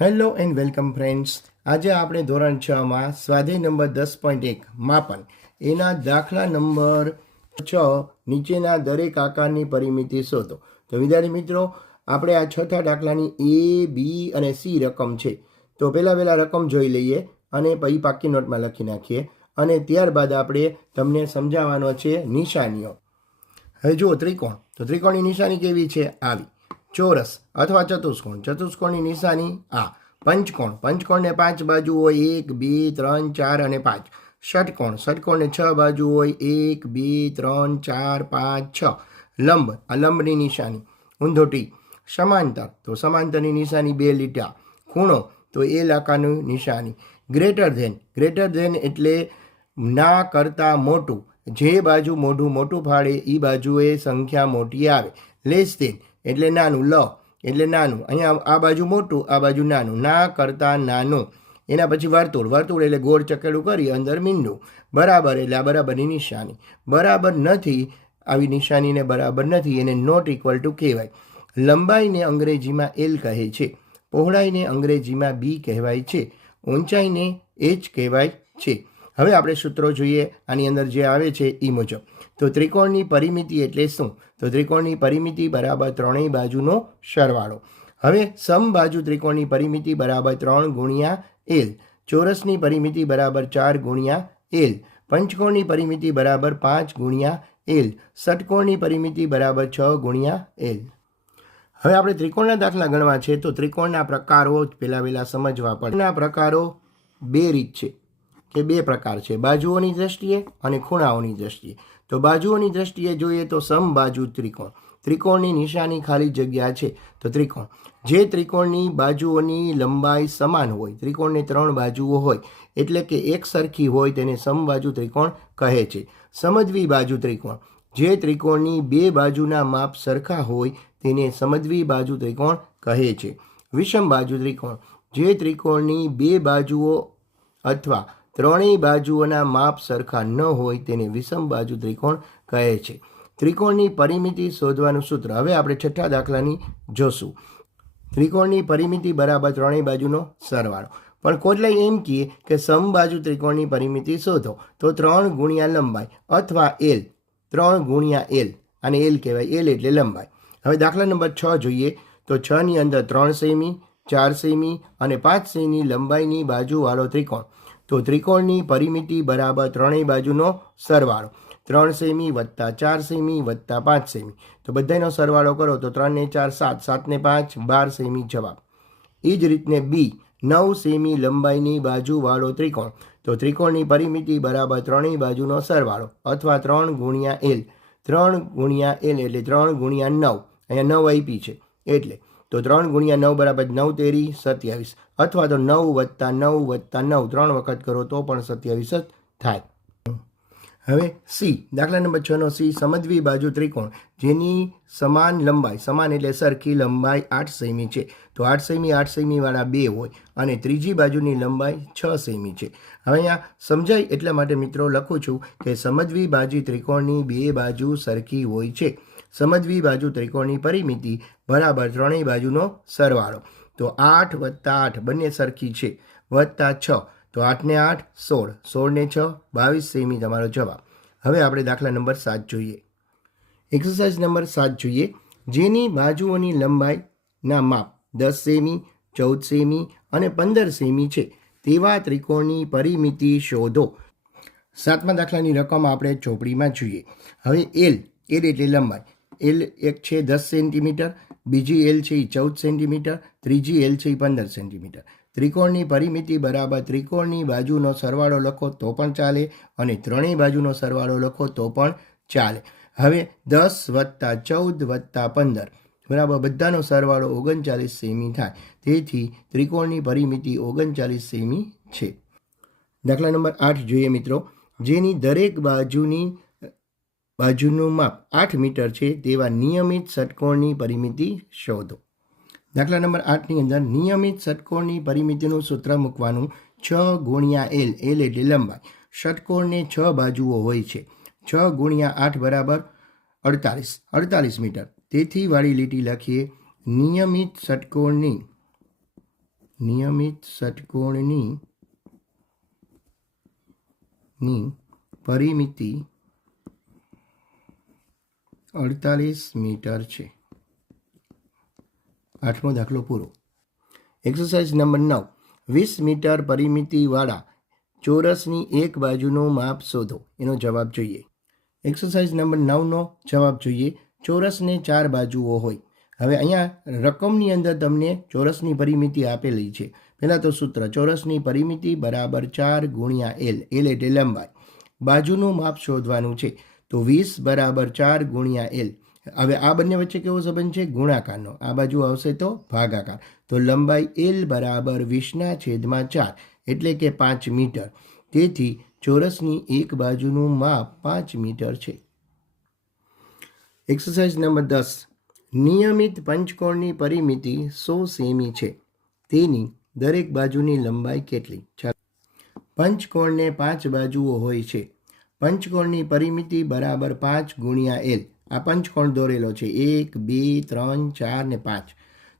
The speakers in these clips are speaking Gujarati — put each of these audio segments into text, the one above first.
Hello and welcome friends. આજે આપણે ધોરણ 6 માં સ્વાધ્યાય નંબર 10.1 માપન એના દાખલા નંબર 6 નીચેના દરેક આકારની પરિમિતિ શોધો. તો વિદ્યાર્થી મિત્રો, આપણે આ છઠ્ઠા દાખલાની A, B અને C રકમ છે. તો પહેલા રકમ જોઈ લઈએ અને પછી પાકી નોટમાં લખી નાખીએ અને ત્યારબાદ આપણે તમને સમજાવવાનો છે નિશાનીઓ. હવે જુઓ, ત્રિકોણ. તો ત્રિકોણની નિશાની કેવી છે? આવી. ચોરસ અથવા ચતુષ્કોણ, ચતુષ્કોણની નિશાની આ. પંચકોણ, પંચકોણને 5 બાજુ હોય, 1 2 3 4 અને 5. ષટકોણ, ષટકોણને 6 બાજુ હોય, 1 2 3 4 5 6. લંબ, આ લંબની નિશાની. ઊંધો ટી. સમાંતર, તો સમાંતરની નિશાની 2 લીટા. ખૂણો, તો એલ આકારની નિશાની. ગ્રેટર ધેન એટલે ના કરતાં મોટું. જે બાજુ મોઢું મોટું ફાડે એ બાજુએ સંખ્યા મોટી આવે. લેસ ધેન એટલે નાનું. લ એટલે નાનું. અહીંયા આ બાજુ મોટું, આ બાજુ નાનું. ના કરતાં નાનું. એના પછી વર્તુળ. વર્તુળ એટલે ગોળ ચકેડું કરી અંદર મીંડું. બરાબર એટલે આ બરાબરની નિશાની. બરાબર નથી, આવી નિશાનીને બરાબર નથી, એને નોટ ઇક્વલ ટુ કહેવાય. લંબાઈને અંગ્રેજીમાં એલ કહે છે. પહોળાઈને અંગ્રેજીમાં બી કહેવાય છે. ઊંચાઈને એચ કહેવાય છે. હવે આપણે સૂત્રો જોઈએ આની અંદર જે આવે છે એ મુજબ. તો ત્રિકોણની પરિમિતિ એટલે શું? તો ત્રિકોણની પરિમિતિ બરાબર ત્રણેય બાજુનો સરવાળો. હવે સમબાજુ ત્રિકોણની પરિમિતિ બરાબર 3 ગુણ્યા એલ. ચોરસની પરિમિતિ બરાબર 4 ગુણ્યા એલ. પંચકોણની પરિમિતિ બરાબર 5 ગુણ્યા એલ. ષટકોણની પરિમિતિ બરાબર 6 ગુણ્યા એલ. હવે આપણે ત્રિકોણના દાખલા ગણવા છે તો ત્રિકોણના પ્રકારો પહેલા સમજવા પડે. પ્રકારો બે રીત છે કે બે પ્રકાર છે, બાજુઓની દ્રષ્ટિએ અને ખૂણાઓની દ્રષ્ટિએ. તો બાજુઓની દ્રષ્ટિએ જોઈએ તો સમબાજુ ત્રિકોણ. ત્રિકોણની નિશાની ખાલી જગ્યા છે. તો ત્રિકોણ, જે ત્રિકોણની બાજુઓની લંબાઈ સમાન હોય, ત્રિકોણને 3 બાજુઓ હોય એટલે કે એક સરખી હોય, તેને સમબાજુ ત્રિકોણ કહે છે. સમજવી બાજુ ત્રિકોણ, જે ત્રિકોણની 2 બાજુના માપ સરખા હોય તેને સમજવી બાજુ ત્રિકોણ કહે છે. વિષમ બાજુ ત્રિકોણ, જે ત્રિકોણની 2 બાજુઓ અથવા ત્રણેય બાજુઓના માપ સરખા ન હોય તેને વિષમ બાજુ ત્રિકોણ કહે છે. ત્રિકોણની પરિમિતિ શોધવાનું સૂત્ર હવે આપણે છઠ્ઠા દાખલાની જોશું. ત્રિકોણની પરિમિતિ બરાબર ત્રણેય બાજુનો સરવાળો. પણ કોડલાઈ એમ કહે કે સમબાજુ ત્રિકોણની પરિમિતિ શોધો તો 3 ગુણ્યા લંબાઈ અથવા એલ. 3 ગુણ્યા એલ, અને એલ કહેવાય. એલ એટલે લંબાઈ. હવે દાખલા નંબર 6 જોઈએ તો 6 ની અંદર 3 સેમી, 4 સેમી અને 5 સેમી લંબાઈની બાજુવાળો ત્રિકોણ. તો ત્રિકોણની પરિમિતિ બરાબર ત્રણેય બાજુનો સરવાળો. 3 સેમી વત્તા 4 સેમી વત્તા 5 સેમી. તો બધાનો સરવાળો કરો તો 3 ને 4 7, 7 ને 5 12 સેમી જવાબ. એ જ રીતને બી, 9 સેમી લંબાઈની બાજુવાળો ત્રિકોણ. તો ત્રિકોણની પરિમિતિ બરાબર ત્રણેય બાજુનો સરવાળો અથવા 3 ગુણ્યા એલ. 3 ગુણ્યા એલ એટલે 3 ગુણ્યા 9. અહીંયા 9 આપી છે એટલે તો 3 ગુણ્યા 9 બરાબર 9 તેરી 27 અથવા તો 9 વત્તા 9 વત્તા 9 3 વખત કરો તો પણ 27 જ થાય. હવે સી, દાખલા નંબર 6 નો સી. સમજવી બાજુ ત્રિકોણ, જેની સમાન લંબાઈ, સમાન એટલે સરખી લંબાઈ 8 સેમી છે. તો 8 સેમી 8 સેમી વાળા 2 હોય અને ત્રીજી બાજુની લંબાઈ 6 સેમી છે. હવે અહીંયા સમજાય એટલા માટે મિત્રો લખું છું કે સમજવી બાજુ ત્રિકોણની 2 બાજુ સરખી હોય છે. સમજવી બાજુ ત્રિકોણની પરિમિતિ બરાબર ત્રણેય બાજુનો સરવાળો. તો 8 વત્તા 8 બંને સરખી છે વત્તા 6. તો 8 ને 8 16, 16 ને 6 22 સેમી તમારો જવાબ. હવે આપણે દાખલા નંબર 7 જોઈએ. એક્સરસાઇઝ નંબર 7 જોઈએ. જેની બાજુઓની લંબાઈના માપ 10 સેમી, 14 સેમી અને 15 સેમી છે તેવા ત્રિકોણની પરિમિતિ શોધો. 7મા દાખલાની રકમ આપણે ચોપડીમાં જોઈએ. હવે એલ એટલે લંબાઈ. એલ એક છે 10 સેન્ટીમીટર, બીજી એલ છે 14 સેન્ટીમીટર, ત્રીજી એલ છે 15 સેન્ટીમીટર. ત્રિકોણની પરિમિતિ બરાબર ત્રિકોણની બાજુનો સરવાળો લખો તો પણ ચાલે અને ત્રણેય બાજુનો સરવાળો લખો તો પણ ચાલે. હવે 10 વત્તા 14 વત્તા 15 બરાબર બધાનો સરવાળો 39 સેમી થાય. તેથી ત્રિકોણની પરિમિતિ 39 સેમી છે. દાખલા નંબર 8 જોઈએ મિત્રો. જેની દરેક બાજુનું માપ 8 મીટર છે તેવા નિયમિત ષટકોણની પરિમિતિ શોધો. દાખલા નંબર 8ની અંદર નિયમિત ષટકોણની પરિમિતિનું સૂત્ર મૂકવાનું. 6 ગુણ્યા એલ, એલ એટલે લંબાઈ. ષટકોણને 6 બાજુઓ હોય છે. 6 ગુણ્યા 8 બરાબર 48 મીટર. તેથી વાળી લીટી લખીએ નિયમિત ષટકોણની નિયમિત ષટકોણની પરિમિતિ 48 મીટર છે. 8મો દાખલો પૂરો. Exercise number 9. 20 મીટર પરિમિતિવાળા ચોરસની એક બાજુનું માપ શોધો. એનો જવાબ જોઈએ. એક્સરસાઇઝ નંબર 9નો જવાબ જોઈએ. ચોરસને 4 બાજુઓ હોય. હવે અહીંયા રકમની અંદર તમને ચોરસની પરિમિતિ આપેલી છે. પહેલાં તો સૂત્ર, ચોરસની પરિમિતિ બરાબર 4 ગુણ્યા એલ. એલ એટલે લંબાઈ. બાજુનું માપ શોધવાનું છે. તો 20 બરાબર 4 ગુણ્યા એલ. હવે આ બંને વચ્ચે કેવો સંબંધ છે? ગુણાકારનો. આ બાજુ આવશે તો ભાગાકાર. તો લંબાઈ એલ બરાબર 20/4 એટલે કે 5 મીટર. તેથી ચોરસની એક બાજુનું માપ 5 મીટર છે. Exercise number 10. નિયમિત પંચકોણની પરિમિતિ 100 સેમી છે. તેની દરેક બાજુની લંબાઈ કેટલી? પંચકોણને 5 બાજુઓ હોય છે. પંચકોણની પરિમિતિ બરાબર 5 ગુણ્યા એલ. આ પંચકોણ દોરેલો છે 1, 2, 3, 4 ને 5.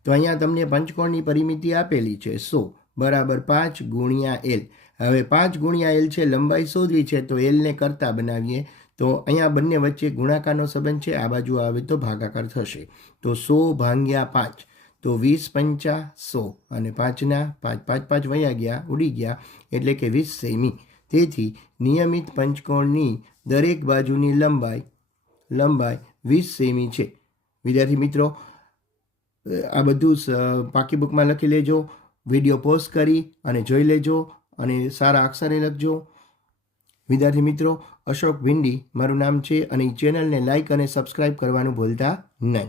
તો અહીંયા તમને પંચકોણની પરિમિતિ આપેલી છે 100 બરાબર 5 ગુણ્યા એલ. હવે 5 ગુણ્યા એલ છે, લંબાઈ શોધવી છે તો એલને કરતા બનાવીએ. તો અહીંયા બંને વચ્ચે ગુણાકારનો સંબંધ છે. આ બાજુ આવે તો ભાગાકાર થશે. તો 100 ભાગ્યા 5 તો 20 પંચા 100 અને 5ના 5 5 વયા ગયા, ઉડી ગયા એટલે કે 20 સેમી. તેથી નિયમિત પંચકોણની દરેક બાજુની લંબાઈ 20 સેમી છે. વિદ્યાર્થી મિત્રો, આ બધું પાકી બુકમાં લખી લેજો. વિડીયો પોઝ કરી અને જોઈ લેજો અને સારા અક્ષરે લખજો. વિદ્યાર્થી મિત્રો, અશોક ભિંડી મારું નામ છે અને ચેનલને લાઇક અને સબસ્ક્રાઈબ કરવાનું ભૂલતા નહીં.